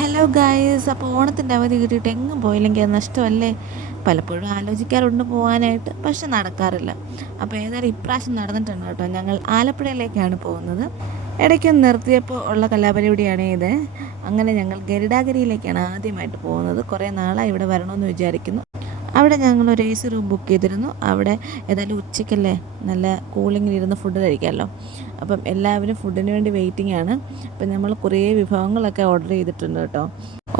Hello guys, അപ്പോൾ ഓണത്തിൻ്റെ അവധി കിട്ടിയിട്ട് എങ്ങും പോയില്ലെങ്കിൽ അത് നഷ്ടമല്ലേ? പലപ്പോഴും ആലോചിക്കാറുണ്ട് പോകാനായിട്ട്, പക്ഷെ നടക്കാറില്ല. അപ്പോൾ ഏതായാലും ഇപ്രാവശ്യം നടന്നിട്ടുണ്ട് കേട്ടോ. ഞങ്ങൾ ആലപ്പുഴയിലേക്കാണ് പോകുന്നത്. ഇടയ്ക്കൊന്ന് നിർത്തിയപ്പോൾ ഉള്ള കലാപരിപാടിയാണ് ഇത്. അങ്ങനെ ഞങ്ങൾ ഗരുഡാഗിരിയിലേക്കാണ് ആദ്യമായിട്ട് പോകുന്നത്. കുറേ നാളായി ഇവിടെ വരണമെന്ന് വിചാരിക്കുന്നു. അവിടെ ഞങ്ങളൊരു AC റൂം ബുക്ക് ചെയ്തിരുന്നു. അവിടെ ഏതായാലും ഉച്ചയ്ക്കല്ലേ നല്ല കൂളിങ്ങിലിരുന്ന് ഫുഡ് കഴിക്കാമല്ലോ. അപ്പം എല്ലാവരും ഫുഡിന് വേണ്ടി വെയിറ്റിംഗ് ആണ്. അപ്പം നമ്മൾ കുറേ വിഭവങ്ങളൊക്കെ ഓർഡർ ചെയ്തിട്ടുണ്ട് കേട്ടോ.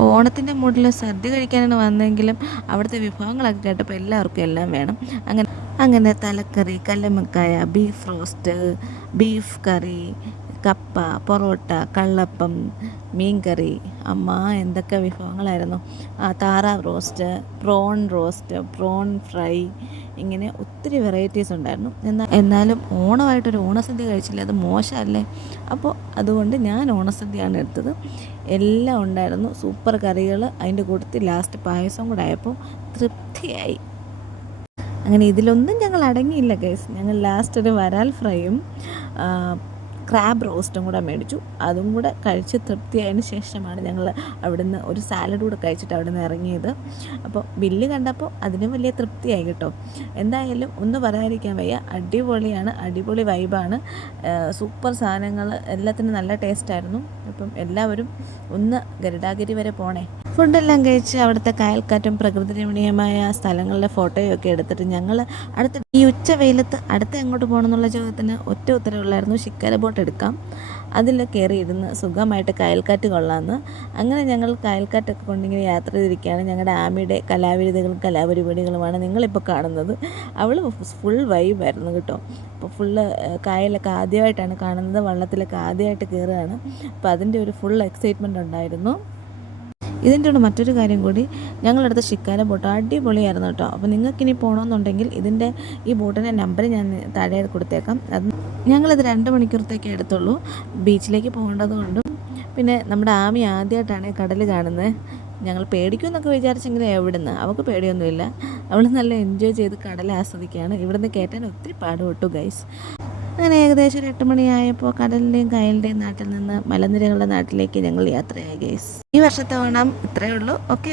ഓണത്തിൻ്റെ മൂഡിൽ സദ്യ കഴിക്കാനാണ് വന്നതെങ്കിലും അവിടുത്തെ വിഭവങ്ങളൊക്കെ കേട്ടപ്പോൾ എല്ലാവർക്കും എല്ലാം വേണം. അങ്ങനെ അങ്ങനെ തലക്കറി, കല്ലുമ്മക്കായ, ബീഫ് റോസ്റ്റ്, ബീഫ് കറി, കപ്പ, പൊറോട്ട, കള്ളപ്പം, മീൻകറി, അമ്മ എന്തൊക്കെ വിഭവങ്ങളായിരുന്നു. താറാവ് റോസ്റ്റ്, പ്രോൺ ഫ്രൈ, ഇങ്ങനെ ഒത്തിരി വെറൈറ്റീസ് ഉണ്ടായിരുന്നു. എന്നാലും ഓണമായിട്ടൊരു ഓണസദ്യ കഴിച്ചില്ല, അത് മോശമല്ലേ? അപ്പോൾ അതുകൊണ്ട് ഞാൻ ഓണസദ്യയാണ് എടുത്തത്. എല്ലാം ഉണ്ടായിരുന്നു, സൂപ്പർ കറികൾ. അതിൻ്റെ കൂട്ടത്തിൽ ലാസ്റ്റ് പായസം കൂടെ ആയപ്പോൾ തൃപ്തിയായി. അങ്ങനെ ഇതിലൊന്നും ഞങ്ങൾ അടങ്ങിയില്ല ഗൈസ്. ഞങ്ങൾ ലാസ്റ്റ് ഒരു വരാൽ ഫ്രൈയും ക്രാബ് റോസ്റ്റും കൂടെ മേടിച്ചു. അതും കൂടെ കഴിച്ച് തൃപ്തിയായതിന് ശേഷമാണ് ഞങ്ങൾ അവിടുന്ന് ഒരു സാലഡ് കൂടെ കഴിച്ചിട്ട് അവിടെ നിന്ന് ഇറങ്ങിയത്. അപ്പോൾ ബില്ല് കണ്ടപ്പോൾ അതിനും വലിയ തൃപ്തിയായി കേട്ടോ. എന്തായാലും ഒന്ന് പറയാതിരിക്കാൻ വയ്യ, അടിപൊളിയാണ്, അടിപൊളി വൈബാണ്, സൂപ്പർ സാധനങ്ങൾ, എല്ലാത്തിനും നല്ല ടേസ്റ്റായിരുന്നു. അപ്പം എല്ലാവരും ഒന്ന് ഗരുഡാഗിരി വരെ പോണേ. ഫുഡെല്ലാം കഴിച്ച് അവിടുത്തെ കായൽക്കാറ്റും പ്രകൃതി രമണീയമായ സ്ഥലങ്ങളുടെ ഫോട്ടോയും ഒക്കെ എടുത്തിട്ട് ഞങ്ങൾ ഈ ഉച്ച വെയിലത്ത് അടുത്ത് എങ്ങോട്ട് പോകണം എന്നുള്ള ചോദ്യത്തിന് ഒറ്റ ഉത്തരവുള്ളായിരുന്നു, ശിക്കാര ബോട്ട് എടുക്കാം, അതിൽ കയറിയിരുന്ന് സുഖമായിട്ട് കായൽക്കാറ്റ് കൊള്ളാമെന്ന്. അങ്ങനെ ഞങ്ങൾ കായൽക്കാറ്റൊക്കെ കൊണ്ടിങ്ങനെ യാത്ര ചെയ്തിരിക്കുകയാണ്. ഞങ്ങളുടെ ആമിയുടെ കലാവിരുതുകളും കലാപരിപാടികളുമാണ് നിങ്ങളിപ്പോൾ കാണുന്നത്. അവൾ ഫുൾ വൈബായിരുന്നു കേട്ടോ. അപ്പോൾ ഫുള്ള് കായലൊക്കെ ആദ്യമായിട്ടാണ് കാണുന്നത്, വള്ളത്തിലൊക്കെ ആദ്യമായിട്ട് കയറുകയാണ്. അപ്പോൾ അതിൻ്റെ ഒരു ഫുൾ എക്സൈറ്റ്മെൻറ്റ് ഉണ്ടായിരുന്നു. ഇതിൻ്റെ കൂടെ മറ്റൊരു കാര്യം കൂടി, ഞങ്ങളെടുത്ത ശിക്കാര ബോട്ട് അടിപൊളിയായിരുന്നു കേട്ടോ. അപ്പോൾ നിങ്ങൾക്കിനി പോകണമെന്നുണ്ടെങ്കിൽ ഈ ബോട്ടിൻ്റെ നമ്പർ ഞാൻ താഴെ കൊടുത്തേക്കാം. അത് ഞങ്ങളിത് 2 മണിക്കൂറത്തേക്കേ എടുത്തുള്ളൂ. ബീച്ചിലേക്ക് പോകേണ്ടതുകൊണ്ടും പിന്നെ നമ്മുടെ ആമി ആദ്യമായിട്ടാണ് കടൽ കാണുന്നത്. ഞങ്ങൾ പേടിക്കുമെന്നൊക്കെ വിചാരിച്ചെങ്കിലും എവിടുന്ന്, അവൾക്ക് പേടിയൊന്നുമില്ല. അവൾ നല്ല എൻജോയ് ചെയ്ത് കടൽ ആസ്വദിക്കുകയാണ്. ഇവിടുന്ന് കയറ്റാൻ ഒത്തിരി പാടുപെട്ടു ഗൈസ്. അങ്ങനെ ഏകദേശം ഒരു 8 മണിയായപ്പോൾ കടലിൻ്റെയും കായലിൻ്റെയും നാട്ടിൽ നിന്ന് മലനിരകളുടെ നാട്ടിലേക്ക് ഞങ്ങൾ യാത്രയായി ഗൈസ്. ഈ വർഷത്തെ ഓണം ഇത്രയേ ഉള്ളൂ. ഓക്കെ.